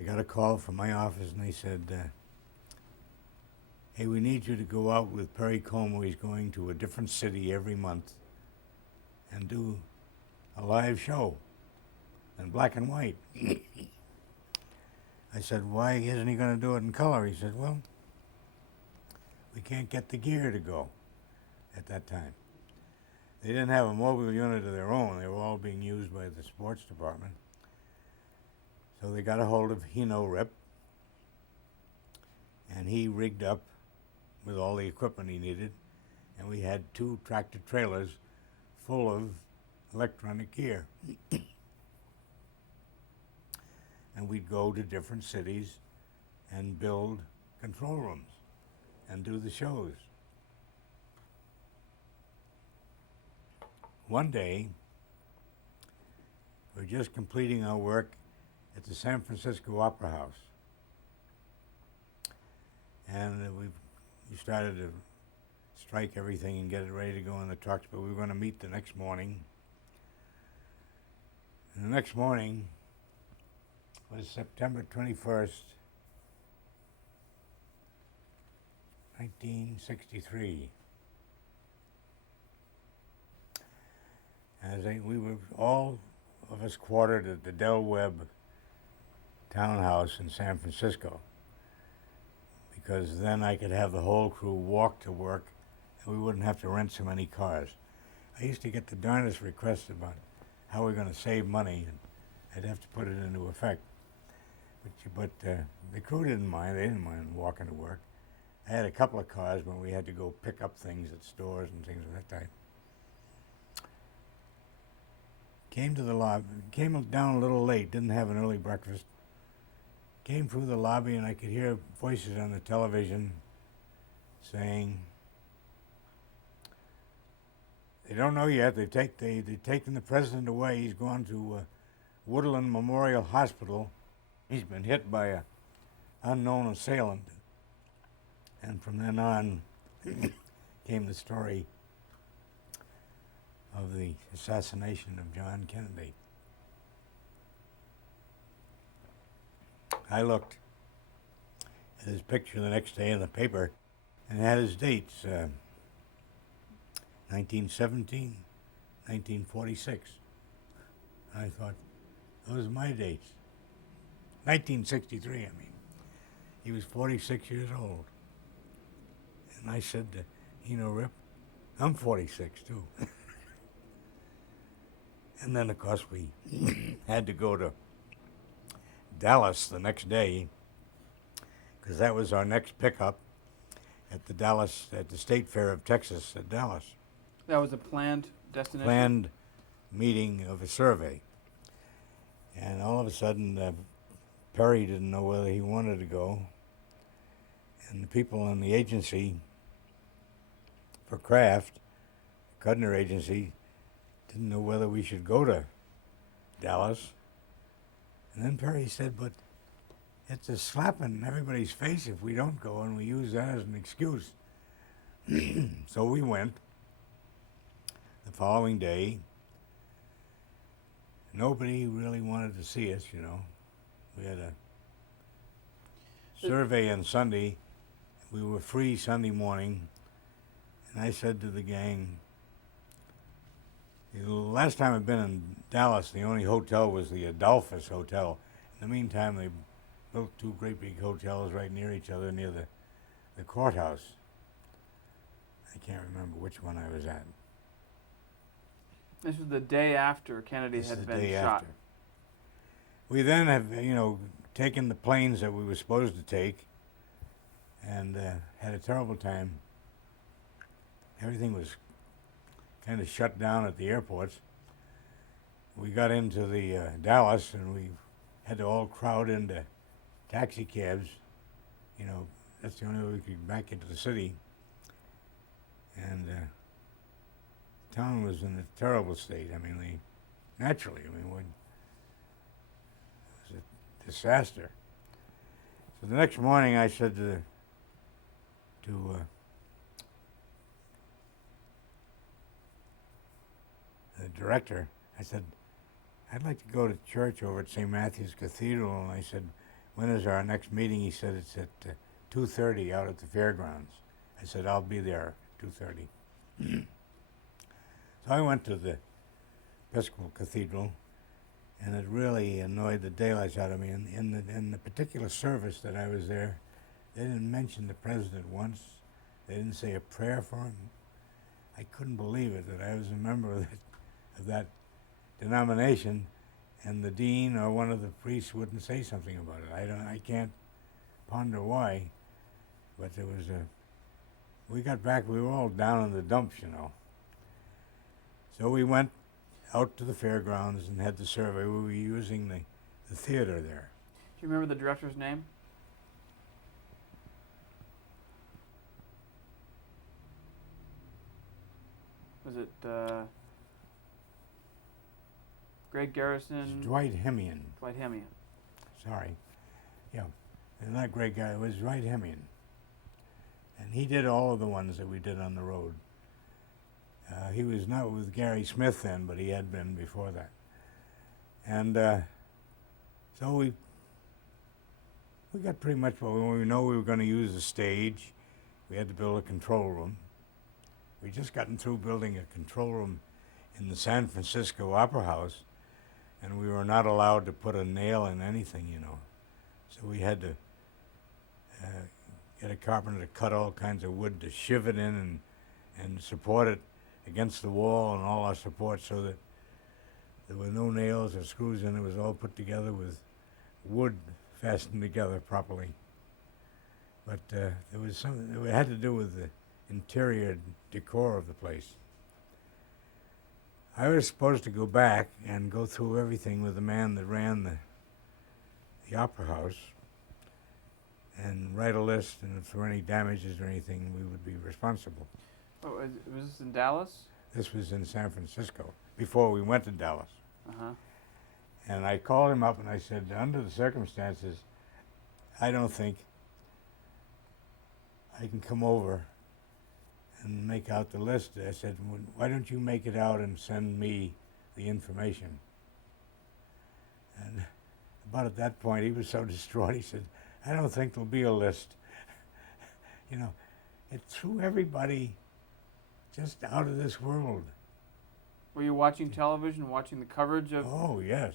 I got a call from my office and they said, hey, we need you to go out with Perry Como. He's going to a different city every month and do a live show in black and white. I said, why isn't he going to do it in color? He said, well, we can't get the gear to go at that time. They didn't have a mobile unit of their own. They were all being used by the sports department. So they got a hold of Hino Rip, and he rigged up with all the equipment he needed, and we had 2 tractor trailers full of electronic gear. And we'd go to different cities and build control rooms and do the shows. One day, we were just completing our work at the San Francisco Opera House. And we started to strike everything and get it ready to go in the trucks, but we were going to meet the next morning. And the next morning was September 21st, 1963. We were all of us quartered at the Del Webb townhouse in San Francisco, because then I could have the whole crew walk to work and we wouldn't have to rent so many cars. I used to get the darndest requests about how we're going to save money, and I'd have to put it into effect. But the crew didn't mind. They didn't mind walking to work. I had a couple of cars when we had to go pick up things at stores and things of that type. Came to the lobby, came down a little late, didn't have an early breakfast. Came through the lobby and I could hear voices on the television saying, they don't know yet, they've taken the president away. He's gone to Woodland Memorial Hospital. He's been hit by an unknown assailant. And from then on came the story of the assassination of John Kennedy. I looked at his picture the next day in the paper and it had his dates, 1917, 1946. I thought, those are my dates. 1963, I mean. He was 46 years old. And I said to Rip, I'm 46 too. And then, of course, we had to go to Dallas the next day, because that was our next pickup at the State Fair of Texas at Dallas. That was a planned destination? Planned meeting of a survey. And all of a sudden, Perry didn't know whether he wanted to go. And the people in the agency for Kraft, Cudner Agency, didn't know whether we should go to Dallas. And then Perry said, but it's a slap in everybody's face if we don't go, and we use that as an excuse. So we went. The following day, nobody really wanted to see us, We had a survey on Sunday. We were free Sunday morning. And I said to the gang, the last time I'd been in Dallas, the only hotel was the Adolphus Hotel. In the meantime, they built 2 great big hotels right near each other near the courthouse. I can't remember which one I was at. This was the day after Kennedy had been shot. After. We then have, taken the planes that we were supposed to take and had a terrible time. Everything was kind of shut down at the airports. We got into the Dallas and we had to all crowd into taxi cabs. That's the only way we could get back into the city. And the town was in a terrible state. It was a disaster. So the next morning I said to the director, I said, I'd like to go to church over at St. Matthew's Cathedral. And I said, when is our next meeting? He said, it's at 2:30 out at the fairgrounds. I said, I'll be there 2:30. So I went to the Episcopal Cathedral, and it really annoyed the daylights out of me. In the particular service that I was there, they didn't mention the president once. They didn't say a prayer for him. I couldn't believe it, that I was a member of that denomination, and the dean or one of the priests wouldn't say something about it. I can't ponder why, but there was we got back, we were all down in the dumps, you know. So we went out to the fairgrounds and had the survey. We were using the theater there. Do you remember the director's name? Was it Greg Garrison? Dwight Hemian. Dwight Hemian. Sorry. Yeah. And not Greg Guy, it was Dwight Hemian. And he did all of the ones that we did on the road. He was not with Gary Smith then, but he had been before that. And so we got pretty much what we know. We were going to use the stage. We had to build a control room. We just gotten through building a control room in the San Francisco Opera House, and we were not allowed to put a nail in anything, you know. So we had to get a carpenter to cut all kinds of wood to shiv it in and support it against the wall and all our support, so that there were no nails or screws in it. It was all put together with wood fastened together properly. But there was something that had to do with the interior decor of the place. I was supposed to go back and go through everything with the man that ran the opera house and write a list, and if there were any damages or anything, we would be responsible. Oh, was this in Dallas? This was in San Francisco, before we went to Dallas. Uh-huh. And I called him up and I said, under the circumstances, I don't think I can come over and make out the list. I said, why don't you make it out and send me the information? And about at that point, he was so distraught, he said, I don't think there'll be a list. You know, it threw everybody just out of this world. Were you watching television, watching the coverage of? Oh, yes.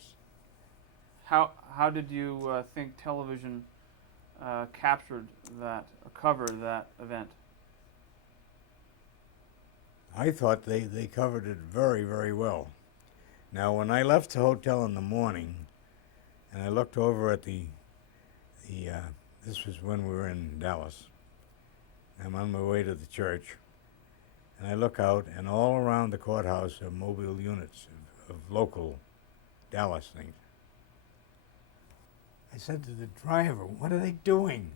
How did you think television captured that, or covered that event? I thought they covered it very, very well. Now, when I left the hotel in the morning, and I looked over at this was when we were in Dallas. I'm on my way to the church, and I look out, and all around the courthouse are mobile units of local Dallas things. I said to the driver, what are they doing?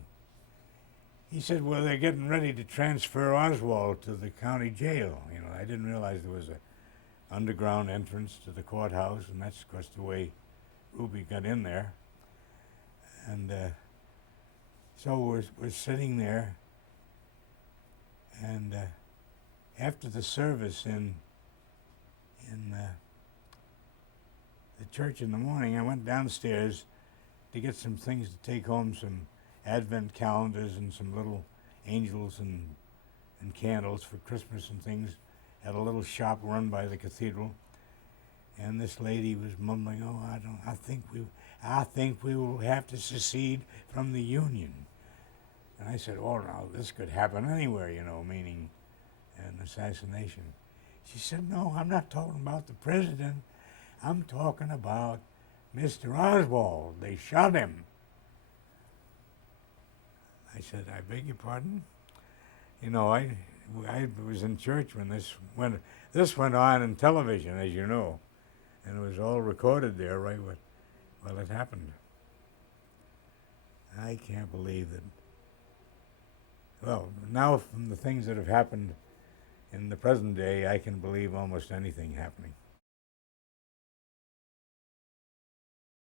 He said, well, they're getting ready to transfer Oswald to the county jail. You know, I didn't realize there was an underground entrance to the courthouse, and that's, of course, the way Ruby got in there. And so we're sitting there, and after the service in the church in the morning, I went downstairs to get some things to take home, some Advent calendars and some little angels and candles for Christmas and things at a little shop run by the cathedral. And this lady was mumbling, "Oh, I think we will have to secede from the Union." And I said, "Oh, now this could happen anywhere, you know," meaning an assassination. She said, "No, I'm not talking about the president. I'm talking about Mr. Oswald. They shot him." I said, "I beg your pardon?" You know, I was in church when this went on in television, as you know, and it was all recorded there right while it happened. I can't believe that. Well, now from the things that have happened in the present day, I can believe almost anything happening.